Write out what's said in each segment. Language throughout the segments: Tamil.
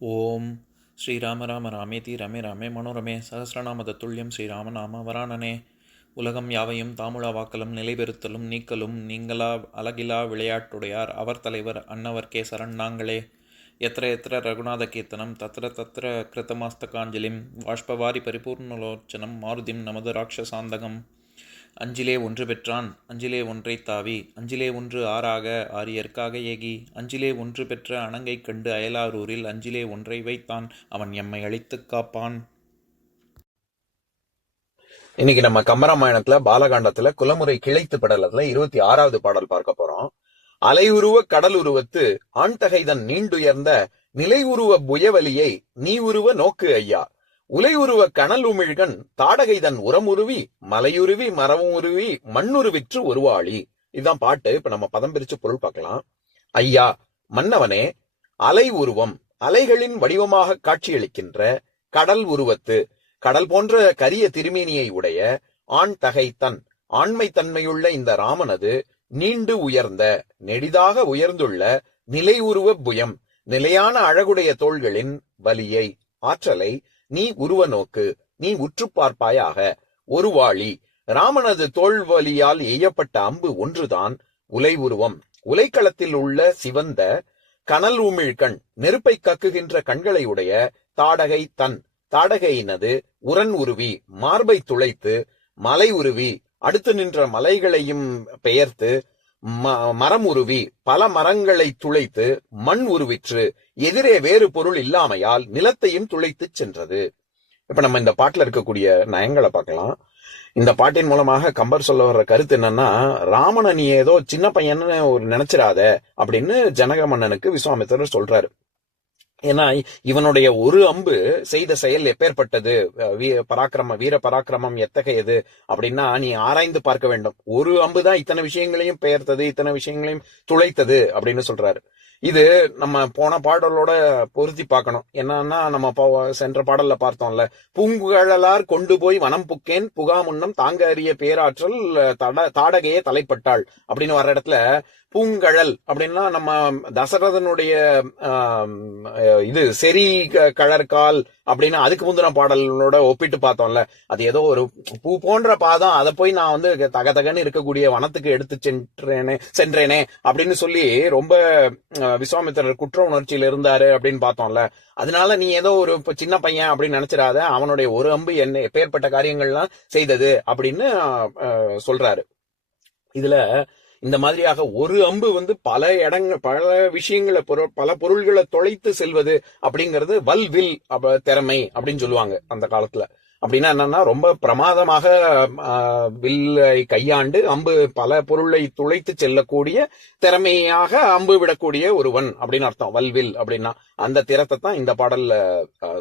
ஓம் ஸ்ரீராம ராம ராமேதி ரமே ராமே மனோரமே சகசிரநாம தத்துல்யம் ஸ்ரீராம நாம வராணனே. உலகம் யாவையும் தாமுழா வாக்கலும் நிலைபெறுத்தலும் நீக்கலும் நீங்களா அழகிலா விளையாட்டுடையார் அவர் தலைவர் அன்னவர் சரண் நாங்களே. எத்திர எத்திர ரகுநாத கீர்த்தனம் தத்திர தத்திர கிருத்தமாஸ்தகாஞ்சலிம் வாஷ்பவாரி பரிபூர்ணலோச்சனம் மாருதிம் நமது ராட்சசாந்தகம். அஞ்சிலே ஒன்று பெற்றான் அஞ்சிலே ஒன்றைத் தாவி அஞ்சிலே ஒன்று ஆறாக ஆரியர்க்காக ஏகி அஞ்சிலே ஒன்று பெற்ற அணங்கைக் கண்டு அயலாரூரில் அஞ்சிலே ஒன்றை வைத்தான் அவன் எம்மை அழித்துக் காப்பான். இன்னைக்கு நம்ம கம்பராமாயணத்துல பாலகாண்டத்துல குலமுறை கிளைத்து படலத்துல 26வது பாடல் பார்க்க போறோம். அலையுருவ கடல் உருவத்து ஆண் தகைதன் நீண்டுயர்ந்த நிலை உருவ புயவலியை நீ உருவ நோக்கு ஐயா. உலையுருவ கனல் உமிழ்கன் தாடகைதன் உரமுருவி மலையுருவி மரமும் உருவி மண்ணுருவிற்று ஒருவாளி. இதுதான் பாட்டு. இப்ப நம்ம பதம் பிரிச்சு பொருள் பார்க்கலாம். ஐயா மன்னவனே, அலை உருவம் அலைகளின் வடிவமாக காட்சியளிக்கின்ற கடல் உருவத்து கடல் போன்ற கரிய திருமேனியை உடைய ஆண் தகைத்தன் ஆண்மை தன்மையுள்ள இந்த ராமனது நீண்டு உயர்ந்த நெடிதாக உயர்ந்துள்ள நிலை உருவ புயம் நிலையான அழகுடைய தோள்களின் வலியை ஆற்றலை நீ உருவ நோக்கு, நீ உற்று பார்ப்பாயாக. ஒருவாளி ராமனது தோல்வலியால் எய்யப்பட்ட அம்பு ஒன்றுதான் உலை உருவம். உலைக்களத்தில் உள்ள சிவந்த கனல் உமிழ்கண் நெருப்பை கக்குகின்ற கண்களை உடைய தாடகை தன் தாடகையினது உரன் உருவி மார்பை துளைத்து மலை உருவி அடுத்து நின்ற மலைகளையும் பெயர்த்து மரம் உருவி பல மரங்களை துளைத்து மண் உருவிற்று எதிரே வேறு பொருள் இல்லாமையால் நிலத்தையும் துளைத்து சென்றது. இப்ப நம்ம இந்த பாட்டுல இருக்கக்கூடிய நயங்களை பார்க்கலாம். இந்த பாட்டின் மூலமாக கம்பர் சொல்ல வர்ற கருத்து என்னன்னா, ராமனை நீ ஏதோ சின்ன பையன்னு ஒரு நினைச்சிடாத அப்படின்னு ஜனக மன்னனுக்கு விஸ்வாமித்திரர் சொல்றாரு. ஏன்னா இவனுடைய ஒரு அம்பு செய்த செயல் எப்பேற்பட்டது, வீர பராக்கிரமம் எத்தகையது அப்படின்னா நீ ஆராய்ந்து பார்க்க வேண்டும். ஒரு அம்புதான் இத்தனை விஷயங்களையும் பெயர்த்தது, இத்தனை விஷயங்களையும் துளைத்தது அப்படின்னு சொல்றாரு. இது நம்ம போன பாடலோட பொருத்தி பார்க்கணும். என்னன்னா நம்ம சென்ற பாடல்ல பார்த்தோம்ல, பூங்குழலார் கொண்டு போய் வனம் புக்கேன் புகா முன்னம் தாங்க அறிய பேராற்றல் தாடகையே தலைப்பட்டாள் அப்படின்னு வர்ற இடத்துல பூங்கழல் அப்படின்னா நம்ம தசரதனுடைய இது செரி கழற்கால் அப்படின்னு அதுக்கு முந்தின பாடலோட ஒப்பிட்டு பார்த்தோம்ல. அது ஏதோ ஒரு பூ போன்ற பாதம், அதை போய் நான் வந்து தகதகன்னு இருக்கக்கூடிய வனத்துக்கு எடுத்து சென்றேனே அப்படின்னு சொல்லி ரொம்ப விஸ்வாமித்திரர் குற்ற உணர்ச்சியில இருந்தாரு அப்படின்னு பார்த்தோம்ல. அதனால நீ ஏதோ ஒரு சின்ன பையன் அப்படின்னு நினைச்சிடாத, அவனுடைய ஒரு அம்பு என்ன எப்பேற்பட்ட காரியங்கள்லாம் செய்தது அப்படின்னு சொல்றாரு. இதுல இந்த மாதிரியாக ஒரு அம்பு வந்து பல பல விஷயங்களை பல பொருள்களை தொலைத்து செல்வது அப்படிங்கிறது வல்வில் திறமை அப்படின்னு சொல்லுவாங்க அந்த காலத்துல. அப்படின்னா என்னன்னா, ரொம்ப பிரமாதமாக வில்லை கையாண்டு அம்பு பல பொருளை துளைத்து செல்லக்கூடிய திறமையாக அம்பு விடக்கூடிய ஒருவன் அப்படின்னு அர்த்தம். வல்வில் அப்படின்னா அந்த திறத்தை தான் இந்த பாடல்ல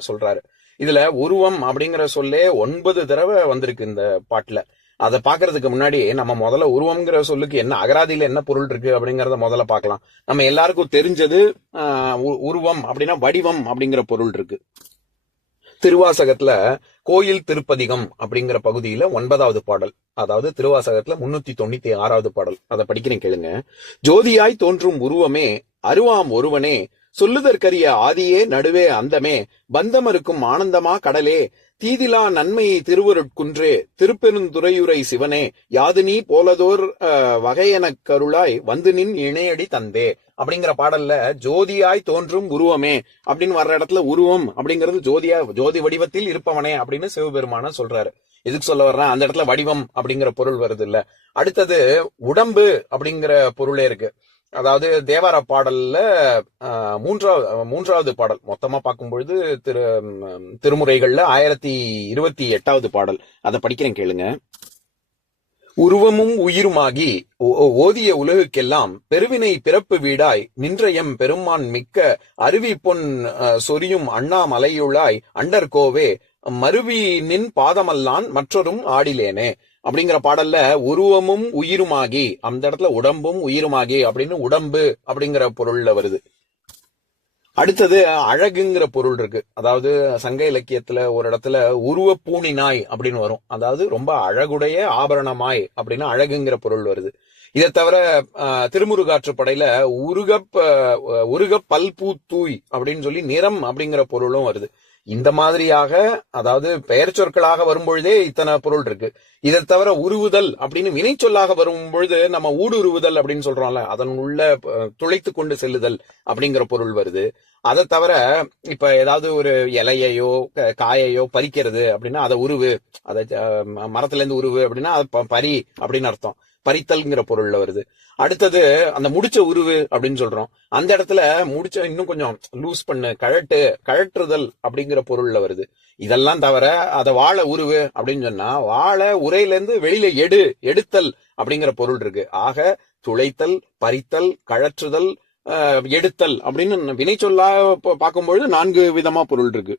சொல்றாரு. இதுல உருவம் அப்படிங்கிற சொல்லே 9 தடவை வந்திருக்கு இந்த பாட்டுல. அதை பாக்குறதுக்கு முன்னாடி நம்ம முதல்ல உருவம்ங்கிற சொல்லுக்கு என்ன அகராதியில என்ன பொருள் இருக்கு அப்படிங்கறத முதல்ல பார்க்கலாம். நம்ம எல்லாருக்கும் தெரிஞ்சது உருவம் அப்படின்னா வடிவம் அப்படிங்கிற பொருள் இருக்கு. திருவாசகத்துல கோயில் திருப்பதிகம் அப்படிங்கிற பகுதியில 9வது பாடல், அதாவது திருவாசகத்துல 396வது பாடல், அதை படிக்கிறேன் கேளுங்க. ஜோதியாய் தோன்றும் உருவமே அருவாம் ஒருவனே சொல்லுதற்கரிய ஆதியே நடுவே அந்தமே பந்தமருக்கும் ஆனந்தமா கடலே தீதிலா நன்மையை திருவருட்குன்றே திருப்பெருந்துறையுரை சிவனே யாது நீ போலதோர் வகையெனக் கருளாய் வந்து நின் இணையடி தந்தே அப்படிங்கிற பாடல்ல ஜோதியாய் தோன்றும் உருவமே அப்படின்னு வர்ற இடத்துல உருவம் அப்படிங்கிறது ஜோதி வடிவத்தில் இருப்பவனே அப்படின்னு சிவபெருமான சொல்றாரு. எதுக்கு சொல்ல வர்றேன், அந்த இடத்துல வடிவம் அப்படிங்கிற பொருள் வருது இல்ல. அடுத்தது உடம்பு அப்படிங்கிற பொருளே இருக்கு. அதாவது தேவார பாடல்ல மூன்றாவது பாடல் மொத்தமா பார்க்கும் பொழுது திருமுறைகள்ல 1028வது பாடல், அதை படிக்கிறேன் கேளுங்க. உருவமும் உயிருமாகி ஓதிய உலகுக்கெல்லாம் பெருவினை பிறப்பு வீடாய் நின்றயம் பெருமான் மிக்க அருவி பொன் சொரியும் அண்ணாமலையுளாய் அண்டர்கோவே மருவி நின் பாதமல்லான் மற்றொரும் ஆடிலேனே அப்படிங்கிற பாடல்ல உருவமும் உயிருமாகி, அந்த இடத்துல உடம்பும் உயிருமாகி அப்படின்னு உடம்பு அப்படிங்கிற பொருள்ல வருது. அடுத்தது அழகுங்கிற பொருள் இருக்கு. அதாவது சங்க இலக்கியத்துல ஒரு இடத்துல உருவ பூணினாய் அப்படின்னு வரும். அதாவது ரொம்ப அழகுடைய ஆபரணமாய் அப்படின்னு அழகுங்கிற பொருள் வருது. இதை தவிர திருமுருகாற்றுப்படையில உருக பல்பூத்தூய் அப்படின்னு சொல்லி நிறம் அப்படிங்கிற பொருளும் வருது. இந்த மாதிரியாக அதாவது பெயர் சொற்களாக வரும்பொழுதே இத்தனை பொருள் இருக்கு. இதை தவிர உருவுதல் அப்படின்னு வினை சொல்லாக வரும் பொழுது நம்ம ஊடுருவுதல் அப்படின்னு சொல்றோம்ல, அதன் உள்ள துளைத்து கொண்டு செல்லுதல் அப்படிங்கிற பொருள் வருது. அதை தவிர இப்ப ஏதாவது ஒரு இலையையோ காயையோ பறிக்கிறது அப்படின்னா அதை உருவு, அதை மரத்துல இருந்து உருவு அப்படின்னா அது பறி அப்படின்னு அர்த்தம். பறித்தல்ங்கிற பொருள்ல வருது. அடுத்தது அந்த முடிச்ச உருவு அப்படின்னு சொல்றோம். அந்த இடத்துல முடிச்ச இன்னும் கொஞ்சம் லூஸ் பண்ணு, கழற்றுதல் அப்படிங்கிற பொருள்ல வருது. இதெல்லாம் தவிர அதை வாழை உருவு அப்படின்னு சொன்னா வாழை உரையில இருந்து வெளியில எடுத்தல் அப்படிங்கிற பொருள் இருக்கு. ஆக துளைத்தல், பறித்தல், கழற்றுதல், எடுத்தல் அப்படின்னு வினை சொல்லா பார்க்கும்பொழுது 4 விதமா பொருள் இருக்கு.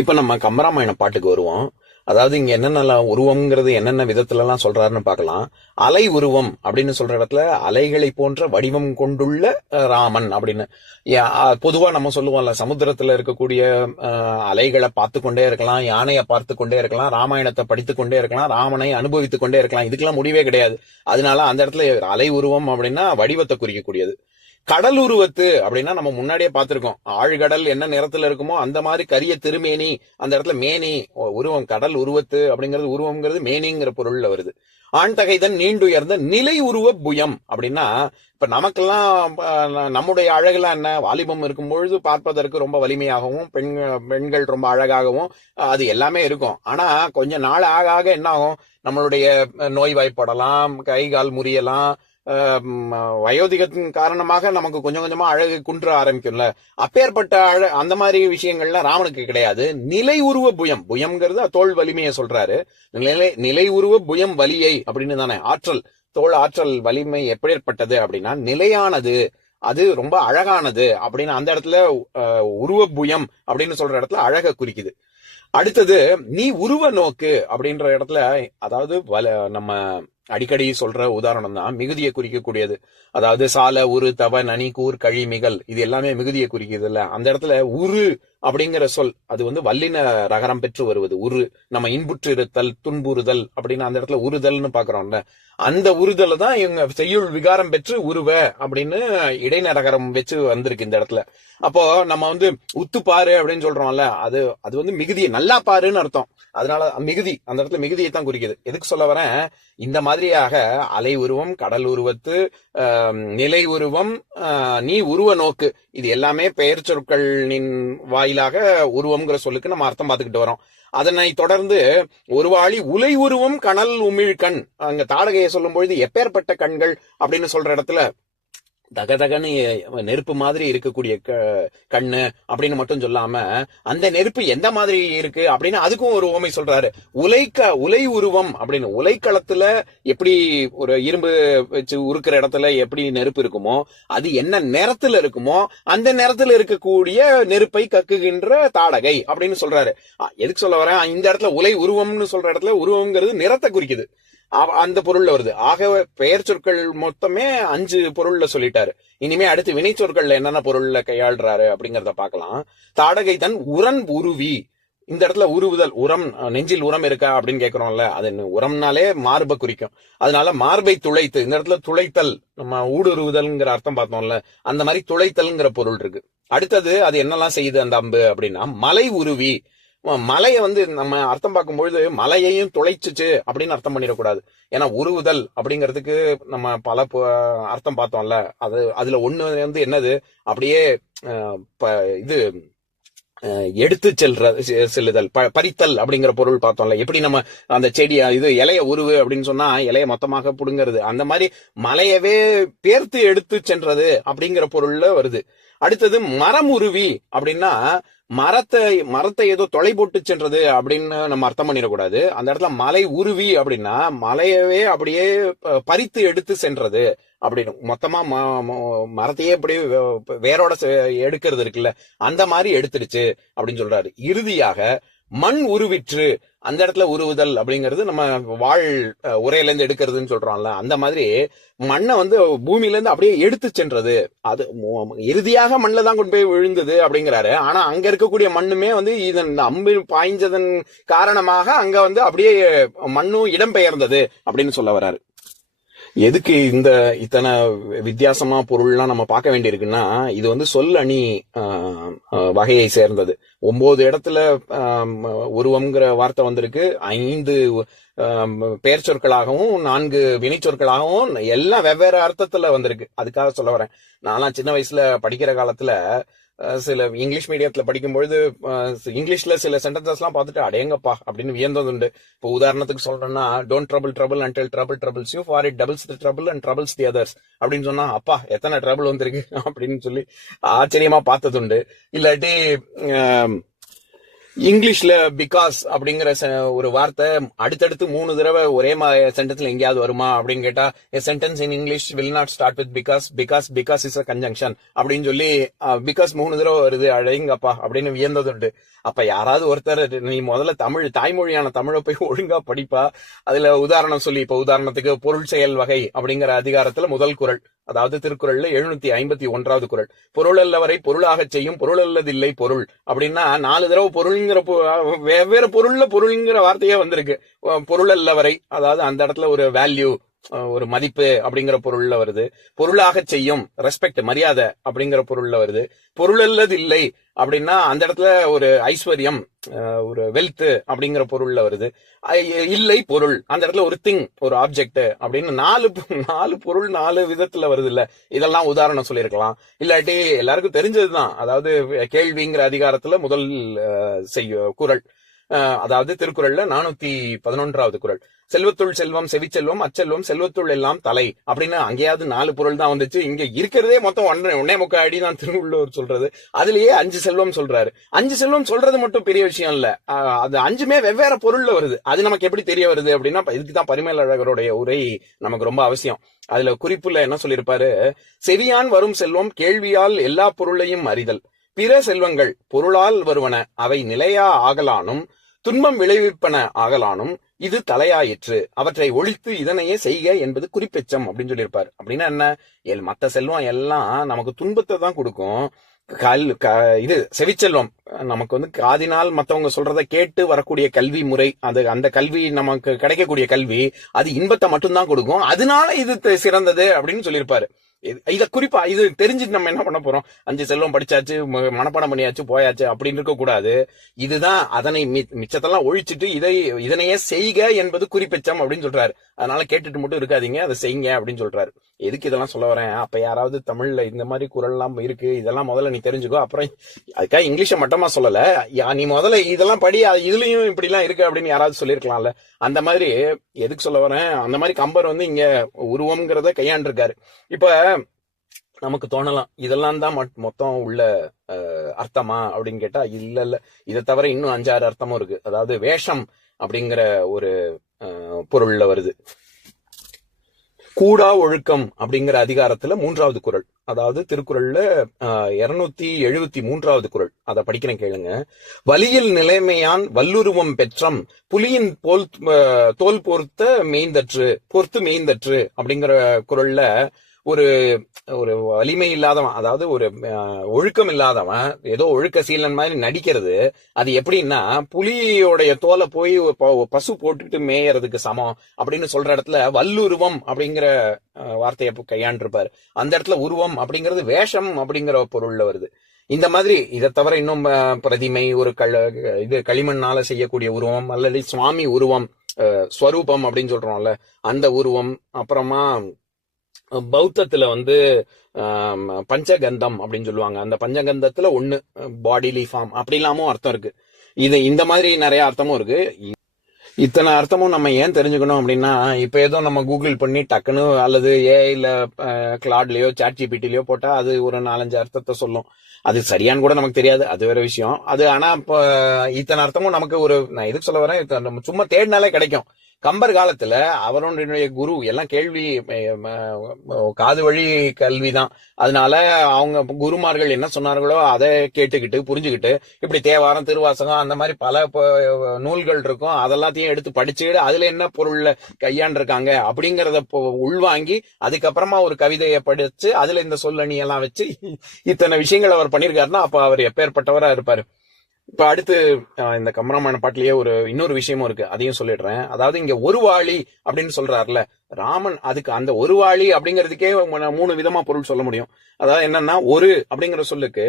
இப்ப நம்ம கம்பராமாயண பாட்டுக்கு வருவோம். அதாவது இங்க என்னென்ன உருவம்ங்கிறது என்னென்ன விதத்துல எல்லாம் சொல்றாருன்னு பார்க்கலாம். அலை உருவம் அப்படின்னு சொல்ற இடத்துல அலைகளை போன்ற வடிவம் கொண்டுள்ள ராமன் அப்படின்னு. பொதுவா நம்ம சொல்லுவோம்ல, சமுத்திரத்துல இருக்கக்கூடிய அலைகளை பார்த்து கொண்டே இருக்கலாம், யானையை பார்த்து கொண்டே இருக்கலாம், ராமாயணத்தை படித்து கொண்டே இருக்கலாம், ராமனை அனுபவித்து கொண்டே இருக்கலாம். இதுக்கெல்லாம் முடிவே கிடையாது. அதனால அந்த இடத்துல அலை உருவம் அப்படின்னா வடிவத்தை குறிக்கக்கூடியது. கடல் உருவத்து அப்படின்னா நம்ம முன்னாடியே பார்த்திருக்கோம். ஆழ்கடல் என்ன நிறத்துல இருக்குமோ அந்த மாதிரி கரிய திருமேனி, அந்த இடத்துல மேனி உருவம். கடல் உருவத்து அப்படிங்கிறது உருவம்ங்கிறது மேனிங்கிற பொருள்ல வருது. ஆண் தகைதன் நீண்டுயர்ந்த நிலை உருவ புயம் அப்படின்னா இப்ப நமக்கெல்லாம் நம்முடைய அழகுலாம் என்ன, வாலிபம் இருக்கும் பொழுது பார்ப்பதற்கு ரொம்ப வலிமையாகவும் பெண்கள் ரொம்ப அழகாகவும் அது எல்லாமே இருக்கும். ஆனா கொஞ்ச நாள் ஆக ஆக என்ன ஆகும், நம்மளுடைய நோய்வாய்ப்படலாம், கை கால் முறியலாம், வயோதிகத்தின் காரணமாக நமக்கு கொஞ்சம் கொஞ்சமா அழகு குன்ற ஆரம்பிக்கும்ல. அப்பேற்பட்ட அந்த மாதிரி விஷயங்கள்லாம் ராமனுக்கு கிடையாது. நிலை உருவ புயம்ங்கிறது தோல் வலிமையை சொல்றாரு. நிலை உருவ புயம் வலியை அப்படின்னு தானே, ஆற்றல், தோல் ஆற்றல் வலிமை எப்படிப்பட்டது அப்படின்னா நிலையானது, அது ரொம்ப அழகானது அப்படின்னு அந்த இடத்துல உருவ புயம் அப்படின்னு சொல்ற இடத்துல அழக குறிக்குது. அடுத்தது நீ உருவ நோக்கு அப்படின்ற இடத்துல, அதாவது நம்ம அடிக்கடி சொல்ற உதாரணம் தான் மிகுதியை குறிக்கக்கூடியது. அதாவது சால, உரு, தவ, நனி, கூர், கழி, மிகல் இது எல்லாமே மிகுதியை குறிக்குது இல்ல. அந்த இடத்துல உரு அப்படிங்கிற சொல் அது வல்லின ரகரம் பெற்று வருவது. உரு நம்ம இன்புற்று இருத்தல், துன்புறுதல் அப்படின்னு அந்த இடத்துல உருதல்னு பாக்குறோம்ல. அந்த உருதல தான் இவங்க செய்யுள் விகாரம் பெற்று உருவ அப்படின்னு இடைநரகரம் வச்சு வந்திருக்கு இந்த இடத்துல. அப்போ நம்ம உத்து பாரு அப்படின்னு சொல்றோம்ல, அது மிகுதியை நல்லா பாருன்னு அர்த்தம். அதனால மிகுதி அந்த இடத்துல மிகுதியை தான் குறிக்குது. எதுக்கு சொல்ல வரேன், இந்த மாதிரியாக அலை உருவம், கடல் உருவத்து, நிலை உருவம், நீ உருவ நோக்கு இது எல்லாமே பெயர் சொற்களின் வாயிலாக உருவம்ங்கிற சொல்லுக்கு நம்ம அர்த்தம் பார்த்துக்கிட்டு வரோம். அதனை தொடர்ந்து ஒருவாளி உலை உருவம் கனல் உமிழ் கண், அங்க தாடகையை சொல்லும் பொழுது எப்பேற்பட்ட கண்கள் அப்படின்னு சொல்ற இடத்துல தகதகன்னு நெருப்பு மாதிரி இருக்கக்கூடிய கண்ணு அப்படின்னு மட்டும் சொல்லாம அந்த நெருப்பு எந்த மாதிரி இருக்கு அப்படின்னு அதுக்கும் ஒரு உவமை சொல்றாரு. உலை உருவம் அப்படின்னு, உலைக்களத்துல எப்படி ஒரு இரும்பு வச்சு உருக்கிற இடத்துல எப்படி நெருப்பு இருக்குமோ அது என்ன நிறத்துல இருக்குமோ அந்த நிறத்துல இருக்கக்கூடிய நெருப்பை கக்குகின்ற தாடகை அப்படின்னு சொல்றாரு. எதுக்கு சொல்ல வரேன், இந்த இடத்துல உலை உருவம்னு சொல்ற இடத்துல உருவம்ங்கிறது நிறத்தை குறிக்குது, அந்த பொருள்ல வருது. ஆகவே பெயர் சொற்கள் மொத்தமே 5 பொருள்ல சொல்லிட்டாரு. இனிமே அடுத்து வினை சொற்கள்ல என்னென்ன பொருள்ல கையாளுறாரு அப்படிங்கறத பார்க்கலாம். தாடகை தன் உரன் உருவி, இந்த இடத்துல உருவுதல், உரம், நெஞ்சில் உரம் இருக்கா அப்படின்னு கேட்கிறோம்ல, அது உரம்னாலே மார்பை குறிக்கும். அதனால மார்பை துளைத்து, இந்த இடத்துல துளைத்தல் நம்ம ஊடுருவுதல்ங்கிற அர்த்தம் பார்த்தோம்ல, அந்த மாதிரி துளைத்தல்ங்கிற பொருள் இருக்கு. அடுத்தது அது என்னெல்லாம் செய்யுது அந்த அம்பு அப்படின்னா மலை உருவி. மலையை நம்ம அர்த்தம் பார்க்கும்பொழுது மலையையும் துளைச்சுச்சு அப்படின்னு அர்த்தம் பண்ணிடக்கூடாது. ஏன்னா உருவுதல் அப்படிங்கிறதுக்கு நம்ம பல அர்த்தம் பார்த்தோம்ல. அதுல ஒண்ணு என்னது, அப்படியே இது எடுத்து செல்லுதல், பறித்தல் அப்படிங்கிற பொருள் பார்த்தோம்ல. எப்படி நம்ம அந்த செடியை இலைய உருவு அப்படின்னு சொன்னா இலைய மொத்தமாக புடுங்கிறது, அந்த மாதிரி மலையவே பேர்த்து எடுத்து சென்றது அப்படிங்கிற பொருள்ல வருது. அடுத்தது மரம் உருவி அப்படின்னா மரத்தை ஏதோ தொலை போட்டு சென்றது அப்படின்னு நம்ம அர்த்தம் பண்ணிடக்கூடாது. அந்த இடத்துல மலை உருவி அப்படின்னா மலையவே அப்படியே பறித்து எடுத்து சென்றது அப்படின்னு, மொத்தமா மரத்தையே அப்படியே வேரோட எடுக்கிறது இருக்குல்ல, அந்த மாதிரி எடுத்துடுச்சு அப்படின்னு சொல்றாரு. இறுதியாக மண் உருவிற்று அந்த இடத்துல உருவுதல் அப்படிங்கிறது நம்ம வாழ் உரையில இருந்து எடுக்கிறதுன்னு சொல்றோம்ல, அந்த மாதிரி மண்ணை வந்து பூமியில இருந்து அப்படியே எடுத்து சென்றது. அது இறுதியாக மண்ணில் தான் கொண்டு போய் விழுந்தது அப்படிங்கிறாரு. ஆனா அங்க இருக்கக்கூடிய மண்ணுமே வந்து இதன் அம்பு பாய்ஞ்சதன் காரணமாக அங்க வந்து அப்படியே மண்ணும் இடம்பெயர்ந்தது அப்படின்னு சொல்ல வர்றாரு. எதுக்கு இந்த இத்தனை வித்தியாசமா பொருள்லாம் நம்ம பார்க்க வேண்டியிருக்குன்னா, இது வந்து சொல் அணி வகையை சேர்ந்தது. 9 இடத்துல உருவம்ங்கிற வார்த்தை வந்திருக்கு. 5 பெயர் சொற்களாகவும் 4 வினை சொற்களாகவும் எல்லாம் வெவ்வேறு அர்த்தத்துல வந்திருக்கு. அதுக்காக சொல்ல வரேன். நான்லாம் சின்ன வயசுல படிக்கிற காலத்துல சில இங்கிலீஷ் மீடியத்துல படிக்கும்பொழுது இங்கிலீஷ்ல சில சென்டென்சஸ் எல்லாம் பார்த்துட்டு அடேங்கப்பா அப்படின்னு வியந்தது உண்டு. இப்போ உதாரணத்துக்கு சொல்றேன்னா, don't trouble until trouble troubles you, for it doubles the trouble and troubles the others அப்படின்னு சொன்னா, அப்பா எத்தனை ட்ரபிள் வந்திருக்கு அப்படின்னு சொல்லி ஆச்சரியமா பார்த்தது உண்டு. இல்லாட்டி இங்கிலீஷ்ல பிகாஸ் அப்படிங்கிற ஒரு வார்த்தை அடுத்தடுத்து 3 தடவை ஒரே சென்டென்ஸ்ல எங்கேயாவது வருமா அப்படின்னு கேட்டா, a sentence in English will not start with because is a conjunction அப்படின்னு சொல்லி பிகாஸ் 3 தடவை வருது, அழகப்பா அப்படின்னு வியந்தது உண்டு. அப்ப யாராவது ஒருத்தர் நீ முதல்ல தமிழ் தாய்மொழியான தமிழை போய் ஒழுங்கா படிப்பா. அதுல உதாரணம் சொல்லி, இப்ப உதாரணத்துக்கு பொருள் செயல் வகை அப்படிங்கிற அதிகாரத்துல முதல் குறள், அதாவது திருக்குறள்ல 751வது குறள், பொருள் அல்லவரை பொருளாக செய்யும் பொருள் அல்லதில்லை பொருள் அப்படின்னா 4 தடவை பொருள்ங்கிற வெவ்வேறு பொருள்ல பொருள்ங்கிற வார்த்தையே வந்திருக்கு. பொருள் அல்லவரை அதாவது அந்த இடத்துல ஒரு வேல்யூ, ஒரு மதிப்பு அப்படிங்கிற பொருள்ல வருது. பொருளாக செய்யும் ரெஸ்பெக்ட் மரியாதை அப்படிங்கிற பொருள்ல வருது. பொருள் அல்லது இல்லை அப்படின்னா அந்த இடத்துல ஒரு ஐஸ்வர்யம், ஒரு வெல்த் அப்படிங்கிற பொருள்ல வருது. இல்லை பொருள் அந்த இடத்துல ஒரு திங், ஒரு ஆப்ஜெக்ட் அப்படின்னு 4 பொருள் 4 விதத்துல வருது இல்ல. இதெல்லாம் உதாரணம் சொல்லியிருக்கலாம். இல்லாட்டி எல்லாருக்கும் தெரிஞ்சதுதான், அதாவது கேள்விங்கிற அதிகாரத்துல முதல் குறள், அதாவது திருக்குறள்ல 411வது குறள், செல்வத்துள் செல்வம் செவிச்செல்வம் அச்செல்வம் செல்வத்துள் எல்லாம் தலை அப்படின்னு அங்கேயாவது 4 பொருள் தான் வந்துச்சு. இங்க இருக்கிறதே மொத்தம் 1.25 அடி தான் திருவள்ளுவர் சொல்றது. அதுலயே 5 செல்வம் சொல்றாரு. 5 செல்வம் சொல்றது மட்டும் பெரிய விஷயம் இல்ல, அது 5மே வெவ்வேறு பொருள்ல வருது. அது நமக்கு எப்படி தெரிய வருது அப்படின்னா, இதுக்குதான் பரிமேலழகருடைய உரை நமக்கு ரொம்ப அவசியம். அதுல குறிப்புல என்ன சொல்லியிருப்பாரு, செவியான் வரும் செல்வம் கேள்வியால் எல்லா பொருளையும் அறிதல், பிற செல்வங்கள் பொருளால் வருவன அவை நிலையா ஆகலானும் துன்பம் விளைவிப்பன ஆகலானும் இது தலையாயிற்று, அவற்றை ஒழித்து இதனையே செய்க என்பது குறிப்பெச்சம் அப்படின்னு சொல்லியிருப்பாரு. அப்படின்னா என்ன, மத்த செல்வம் எல்லாம் நமக்கு துன்பத்தை தான் கொடுக்கும். இது செவிச்செல்வம் நமக்கு வந்து காதினால் மத்தவங்க சொல்றத கேட்டு வரக்கூடிய கல்வி முறை, அந்த கல்வி நமக்கு கிடைக்கக்கூடிய கல்வி அது இன்பத்தை மட்டும்தான் கொடுக்கும், அதனால இது சிறந்தது அப்படின்னு சொல்லியிருப்பாரு. இத குறிப்பா இது தெரிஞ்சுட்டு நம்ம என்ன பண்ண போறோம், 5 செல்வம் படிச்சாச்சு மனப்பாடம் பண்ணியாச்சு போயாச்சு அப்படின்னு இருக்க கூடாது. இதுதான் அதனை மிச்சத்தெல்லாம் ஒழிச்சிட்டு இதனையே செய்க என்பது குறிப்பெச்சம் அப்படின்னு சொல்றாரு. அதனால கேட்டுட்டு மட்டும் இருக்காதீங்க, அதை செய்யுங்க அப்படின்னு சொல்றாரு. எதுக்கு இதெல்லாம் சொல்ல வரேன், அப்ப யாராவது தமிழ்ல இந்த மாதிரி குறள் எல்லாம் இருக்கு, இதெல்லாம் முதல்ல நீ தெரிஞ்சுக்கோ, அப்புறம் அதுக்காக இங்கிலீஷை மட்டமா சொல்லல, நீ முதல்ல இதெல்லாம் படி, இதுலயும் இப்படி எல்லாம் இருக்கு அப்படின்னு யாராவது சொல்லிருக்கலாம்ல. அந்த மாதிரி எதுக்கு சொல்ல வரேன், அந்த மாதிரி கம்பர் வந்து இங்க உருவம்ங்கிறத கையாண்டிருக்காரு. இப்ப நமக்கு தோணலாம் இதெல்லாம் தான் மொத்தம் உள்ள அர்த்தமா அப்படின்னு கேட்டா, இல்ல இதை தவிர இன்னும் 5-6 அர்த்தமும் இருக்கு. அதாவது வேஷம் அப்படிங்கிற ஒரு பொருள்ல வருது. கூடா ஒழுக்கம் அப்படிங்கிற அதிகாரத்துல 3வது குறள், அதாவது திருக்குறள்ல 273வது குறள், அதை படிக்கிறேன் கேளுங்க. வலியில் நிலைமையான் வல்லுருவம் பெற்றம் புலியின் தோல் பொறுத்து மேய்ந்தற்று அப்படிங்கிற குறள்ல ஒரு வலிமை இல்லாதவன், அதாவது ஒரு ஒழுக்கம் இல்லாதவன் ஏதோ ஒழுக்க சீலன் மாதிரி நடிக்கிறது, அது எப்படின்னா புலியோடைய தோலை போய் பசு போட்டுட்டு மேயறதுக்கு சமம் அப்படின்னு சொல்ற இடத்துல வல்லுருவம் அப்படிங்கிற வார்த்தையை கையாண்டிருப்பாரு. அந்த இடத்துல உருவம் அப்படிங்கிறது வேஷம் அப்படிங்கிற பொருள்ல வருது. இந்த மாதிரி இதை தவிர இன்னும் பிரதிமை, ஒரு களிமண்ணால செய்யக்கூடிய உருவம் அல்லது சுவாமி உருவம், ஸ்வரூபம் அப்படின்னு சொல்றோம்ல அந்த உருவம், அப்புறமா பௌத்தத்துல வந்து பஞ்சகந்தம் அப்படின்னு சொல்லுவாங்க. அந்த பஞ்சகந்தத்துல 1 பாடிலி ஃபார்ம் அப்படி இல்லாம அர்த்தம் இருக்கு. இந்த மாதிரி நிறைய அர்த்தமும் இருக்கு. இத்தனை அர்த்தமும் நம்ம ஏன் தெரிஞ்சுக்கணும் அப்படின்னா, இப்ப ஏதோ நம்ம கூகுள் பண்ணி டக்குன்னு அல்லது ஏஐல கிளாட்லயோ சாட் ஜிபிடிலயோ போட்டா அது ஒரு 4-5 அர்த்தத்தை சொல்லும். அது சரியான்னு கூட நமக்கு தெரியாது, அது வேற விஷயம். அது ஆனா இப்ப இத்தனை அர்த்தமும் நமக்கு நான் எதுக்கு சொல்ல வரேன், நம்ம சும்மா தேடினாலே கிடைக்கும். கம்பர் காலத்துல அவருடைய குரு எல்லாம் கேள்வி காது வழி கல்விதான். அதனால அவங்க குருமார்கள் என்ன சொன்னார்களோ அதை கேட்டுக்கிட்டு புரிஞ்சுக்கிட்டு இப்படி தேவாரம் திருவாசகம் அந்த மாதிரி பல நூல்கள் இருக்கும், அதெல்லாத்தையும் எடுத்து படிச்சுக்கிட்டு அதுல என்ன பொருள்ல கையாண்டிருக்காங்க அப்படிங்கறத உள்வாங்கி அதுக்கப்புறமா ஒரு கவிதையை படிச்சு அதுல இந்த சொல்லணி எல்லாம் வச்சு இத்தனை விஷயங்கள் அவர் பண்ணியிருக்காருன்னா அப்ப அவர் எப்பேற்பட்டவரா இருப்பாரு. இப்ப அடுத்து இந்த கம்பராமாயண பாட்டிலேயே இன்னொரு விஷயமும் இருக்கு, அதையும் சொல்லிடுறேன். அதாவது இங்க ஒரு வாளி அப்படின்னு சொல்றாருல ராமன், அதுக்கு அந்த ஒரு வாளி அப்படிங்கிறதுக்கே 3 விதமா பொருள் சொல்ல முடியும். அதாவது என்னன்னா, ஒரு அப்படிங்கிற சொல்லுக்கு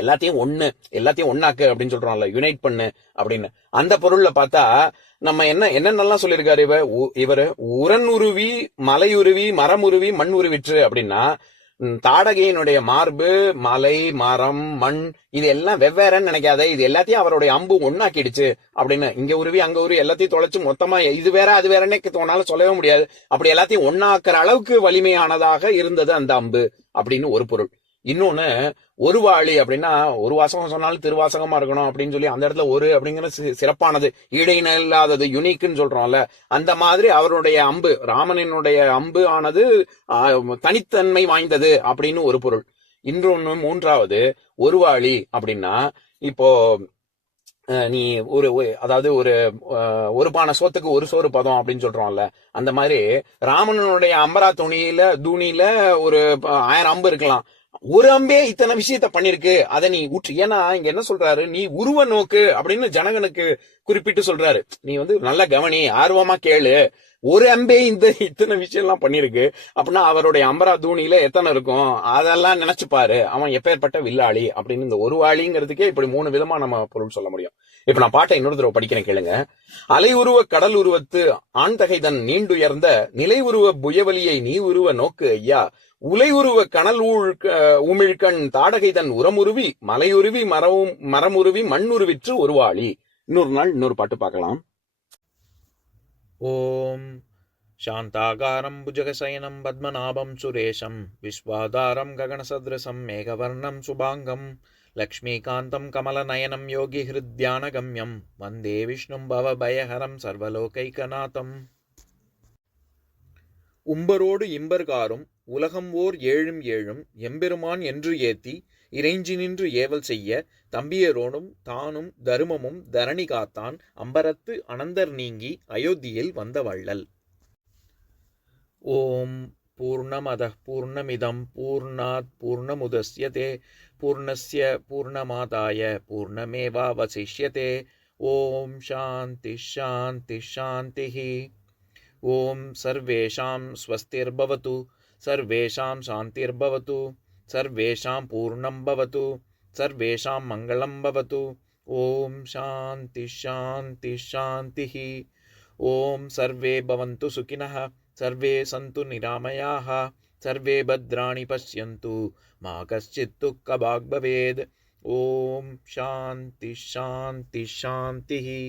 எல்லாத்தையும் ஒண்ணாக்கு அப்படின்னு சொல்றோம்ல, யுனைட் பண்ணு அப்படின்னு. அந்த பொருள்ல பார்த்தா நம்ம என்னென்னலாம் சொல்லியிருக்காரு இவரு உரனுருவி, மலையுருவி, மரமுருவி, மண் உருவிற்று அப்படின்னா, தாடகையினுடைய மார்பு, மலை, மரம், மண் இது எல்லாம் வெவ்வேறன்னு நினைக்காத, இது எல்லாத்தையும் அவருடைய அம்பு ஒண்ணாக்கிடுச்சு அப்படின்னு. இங்க உருவி அங்க உருவி எல்லாத்தையும் தொலைச்சு மொத்தமா இது வேற அது வேறன்னே தோணாலும் சொல்லவே முடியாது. அப்படி எல்லாத்தையும் ஒண்ணாக்குற அளவுக்கு வலிமையானதாக இருந்தது அந்த அம்பு அப்படின்னு ஒரு பொருள். இன்னொன்னு ஒரு வாளி அப்படின்னா, ஒரு வாசகம் சொன்னாலும் திருவாசகமா இருக்கணும் அப்படின்னு சொல்லி அந்த இடத்துல ஒரு அப்படிங்கிற சிறப்பானது, ஈடையின இல்லாதது, யுனிக்னு சொல்றோம்ல, அந்த மாதிரி அவருடைய அம்பு, ராமனினுடைய அம்பு ஆனது தனித்தன்மை வாய்ந்தது அப்படின்னு ஒரு பொருள். இன்னொன்னு மூன்றாவது ஒரு வாளி அப்படின்னா, இப்போ நீ அதாவது ஒரு பானை சோத்துக்கு ஒரு சோறு பதம் அப்படின்னு சொல்றோம்ல, அந்த மாதிரி ராமனுடைய அம்பரா தூணியில ஒரு 1000 அம்பு இருக்கலாம், ஒரு அம்பே இத்தனை விஷயத்த பண்ணிருக்கு. அதை நீ ஏன்னா இங்க என்ன சொல்றாரு, நீ உருவ நோக்கு அப்படின்னு ஜனகனுக்கு குறிப்பிட்டு சொல்றாரு. நீ நல்ல கவனி, ஆர்வமா கேளு, ஒரு அம்பே இத்தனை விஷயம் எல்லாம் பண்ணிருக்கு அப்படின்னா அவருடைய அம்பரா தூணியில எத்தனை இருக்கும் அதெல்லாம் நினைச்சு பாரு, அவன் எப்பேற்பட்ட வில்லாளி அப்படின்னு. இந்த ஒரு வாளிங்கிறதுக்கே இப்படி 3 விதமா நம்ம பொருள் சொல்ல முடியும். இப்ப நான் பாட்டை இன்னொரு தடவை படிக்கிறேன் கேளுங்க. அலை உருவ கடல் உருவத்து ஆண் தகைதன் நீண்டுயர்ந்த நிலை உருவ புயவலியை நீ உருவ நோக்கு ஐயா, உலை உருவ கனல் உமிழ்கண் தாடகைதன் உரமுருவி, மலையுருவி, மரமுருவி, மண்ணுருவிற்று ஒரு வாளி. இன்னொரு நாள் இன்னொரு பாட்டு பார்க்கலாம். ஓம் சாந்தாகாரம் புஜகசயனம் பத்மநாபம் சுரேஷம் விஸ்வாதாரம் ககனசத்ரசம் மேகவர்ணம் சுபாங்கம் லக்ஷ்மீகாந்தம் கமலநயனம் யோகி ஹிருத்யானகம்யம் வந்தே விஷ்ணும் பவபயஹரம் சர்வலோகைகநாதம். உம்பரோடு இம்பர்காரும் உலகம் ஓர் ஏழும் ஏழும் எம்பெருமான் என்று ஏத்தி இறைஞ்சி நின்று ஏவல் செய்ய தம்பியரோடும் தானும் தருமமும் தரணி காத்தான் அம்பரத்து அனந்தர் நீங்கி அயோத்தியில் வந்த வள்ளல். ஓம் பூர்ணமதః பூர்ணமிதம் பூர்ணாத் பூர்ணமுதஸ்யதே பூர்ணஸ்ய பூர்ணமாதாய பூர்ணமேவாவசிஷ்யதே. ஓம் சாந்தி சாந்தி சாந்திஹி. ஓம் சர்வேஷாம் ஸ்வஸ்திர்பவது சர்வேஷாம் சாந்திர்பவது சர்வேஷாம் பூர்ணம் பவது சர்வேஷாம் மங்களம் பவது. ஓம் சாந்தி சாந்தி சாந்திஹி. ஓம் சர்வே பவந்து சுகினஹ சர்வே சந்து நிராமயாஹ சர்வே பத்ராணி பஷ்யந்து மா கஷ்சித் துக்கபாக் பவேத். ஓம் சாந்தி சாந்தி சாந்திஹி.